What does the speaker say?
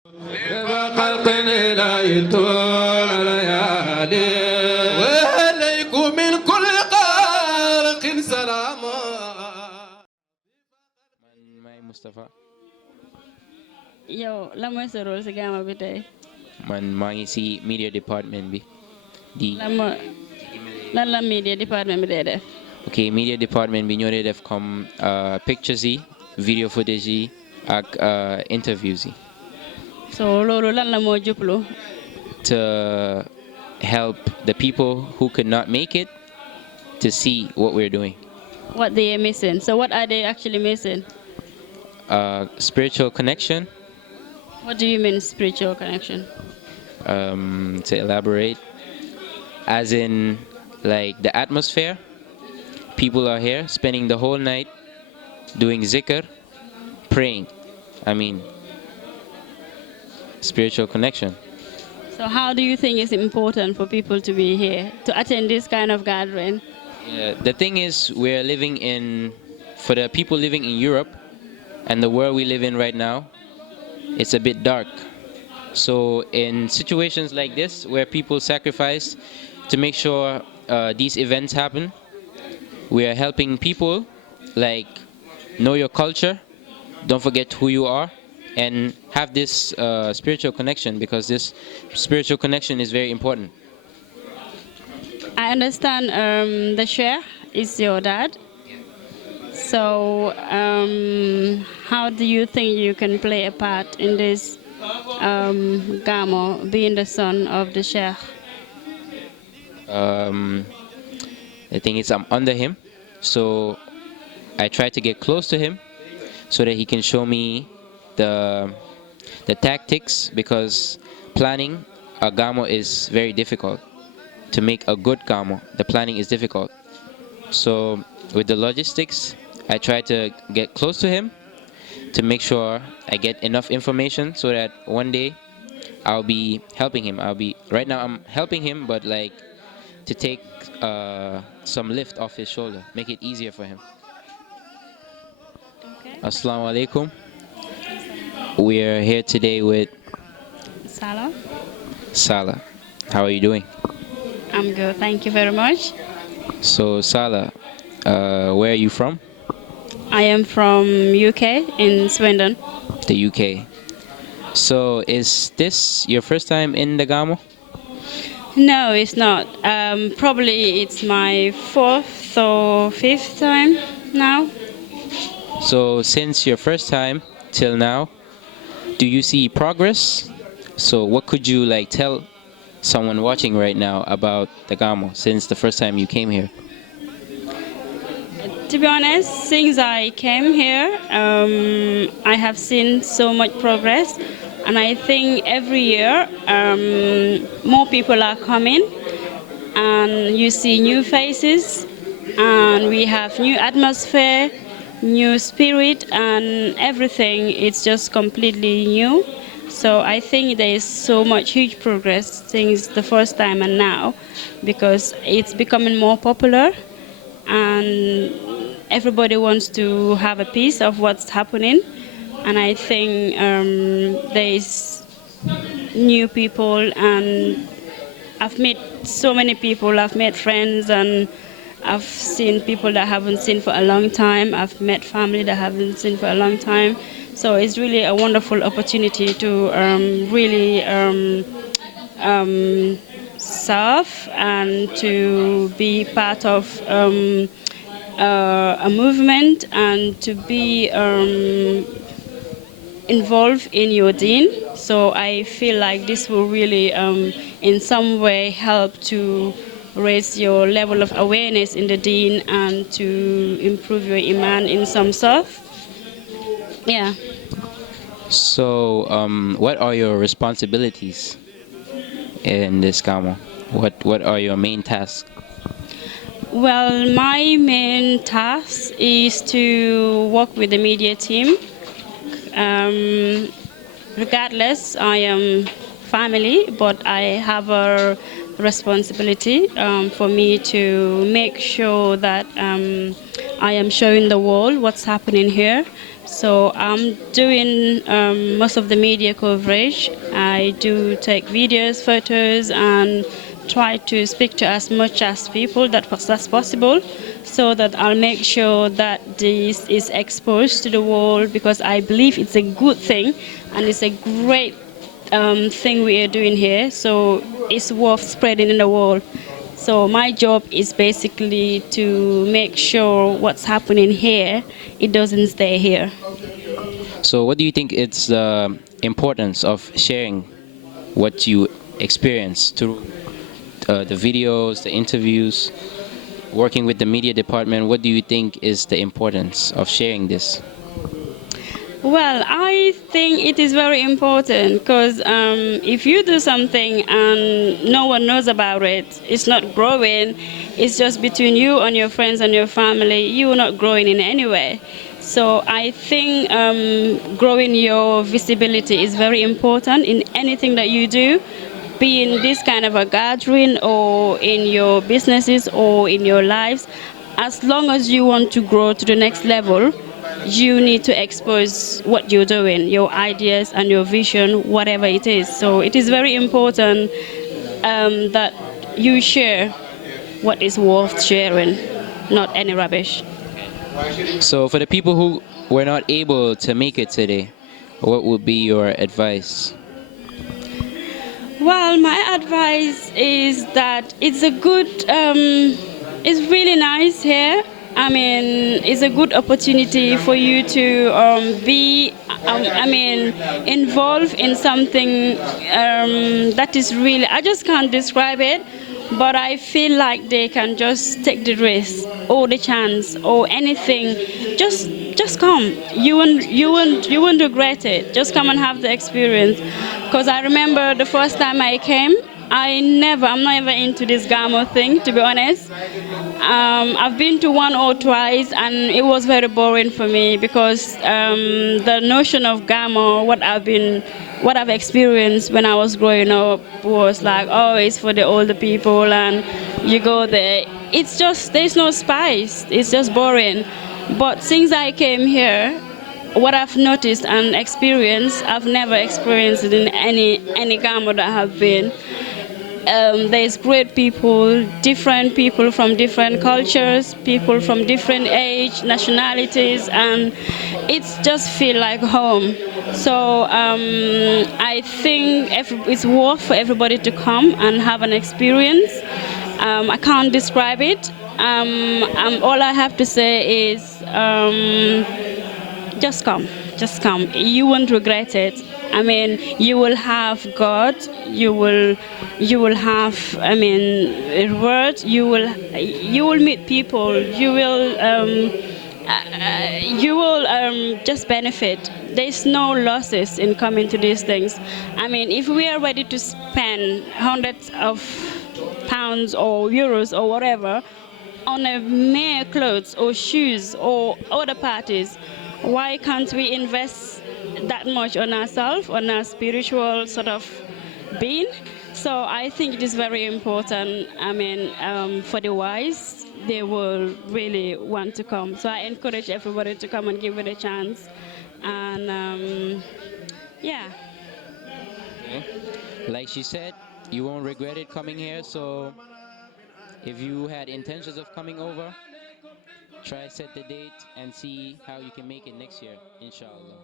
MUSTAPHA. Yo, lan mooy sa rôle si Gamo bi tey. Man maa ngi si media department bi di. lan la media department bi dee def. ok media department bi ñoo dee def comme pictures yi video footage yi ak interviews yi. so loolu lan la moo jublu. to help the people who could not make it to see what we're doing. What they are missing. So what are they actually missing? Spiritual connection. What do you mean spiritual connection? To elaborate, as in like the atmosphere. People are here spending the whole night doing zikr, praying. I mean, spiritual connection. So how do you think it's important for people to be here, to attend this kind of gathering? Yeah, the thing is, we're living for the people living in Europe and the world we live in right now, it's a bit dark. So in situations like this, where people sacrifice to make sure these events happen, we are helping people like know your culture, don't forget who you are, and have this spiritual connection, because this spiritual connection is very important. I understand the Sheikh is your dad. So how do you think you can play a part in this Gamo, being the son of the Sheikh? The thing is, I'm under him, so I try to get close to him so that he can show me the tactics, because planning a Gamo is very difficult. To make a good Gamo, the planning is difficult. So with the logistics, I try to get close to him to make sure I get enough information so that one day I'll be helping him. Right now I'm helping him, but like to take some lift off his shoulder, make it easier for him. Okay. Assalamu alaikum. We are here today with SALL. SALL. How are you doing? I'm good, thank you very much. So SALL, where are you from? I am from UK in Swindon. The UK. So is this your first time in the Gamo? No, it's not. Probably it's my 4th or 5th time now. So since your first time till now, do you see progress? So what could you like tell someone watching right now about the Gamo since the first time you came here? To be honest, since I came here, I have seen so much progress, and I think every year more people are coming, and you see new faces, and we have new atmosphere, new spirit, and everything is just completely new. So I think there is so much huge progress since the first time and now, because it's becoming more popular, and everybody wants to have a piece of what's happening. And I think there is new people, and I've met so many people. I've met friends, and I've seen people that I haven't seen for a long time. I've met family that I haven't seen for a long time. So it's really a wonderful opportunity to really serve and to be part of a movement, and to be involved in your deen. So I feel like this will really in some way help to raise your level of awareness in the deen and to improve your iman in some sort. Yeah. So what are your responsibilities in this Gamo? What are your main tasks? Well, my main task is to work with the media team. Regardless, I am family, but I have a responsibility for me to make sure that I am showing the world what's happening here. So I'm doing most of the media coverage. I do take videos, photos, and try to speak to as much as people that's possible, so that I'll make sure that this is exposed to the world, because I believe it's a good thing and it's a great thing we are doing here. So it's worth spreading in the world. So my job is basically to make sure what's happening here, it doesn't stay here. So, what do you think is the importance of sharing what you experience through the videos, the interviews, working with the media department? What do you think is the importance of sharing this? Well, I think it is very important, because if you do something and no one knows about it, it's not growing. It's just between you and your friends and your family. You're not growing in any way. So I think growing your visibility is very important in anything that you do, be in this kind of a gathering or in your businesses or in your lives. As long as you want to grow to the next level, you need to expose what you're doing, your ideas and your vision, whatever it is. So it is very important that you share what is worth sharing, not any rubbish. So, for the people who were not able to make it today, what would be your advice? Well, my advice is that it's really nice here. I mean, it's a good opportunity for you to involved in something that is really, I just can't describe it, but I feel like they can just take the risk or the chance or anything. Just come. You won't regret it. Just come and have the experience. Because I remember the first time I came, I'm not even into this Gamo thing, to be honest. I've been to one or twice, and it was very boring for me, because the notion of Gamo, what I've experienced when I was growing up, was like, oh, it's for the older people, and you go there. It's just, there's no spice. It's just boring. But since I came here, what I've noticed and experienced, I've never experienced it in any Gamo that I have been. There's great people from different cultures, people from different age, nationalities, and it's just feel like home. So I think it's worth for everybody to come and have an experience. I can't describe it. All I have to say is just come, just come. You won't regret it. I mean, you will have God. You will have, I mean, a word. You will meet people. You will just benefit. There's no losses in coming to these things. I mean, if we are ready to spend hundreds of pounds or euros or whatever on a mere clothes or shoes or other parties, why can't we invest that much on ourselves, on our spiritual sort of being? So I think it is very important. I mean, for the wise, they will really want to come. So I encourage everybody to come and give it a chance. And yeah. Okay. Like she said, you won't regret it coming here. So, if you had intentions of coming over, try set the date and see how you can make it next year, inshallah.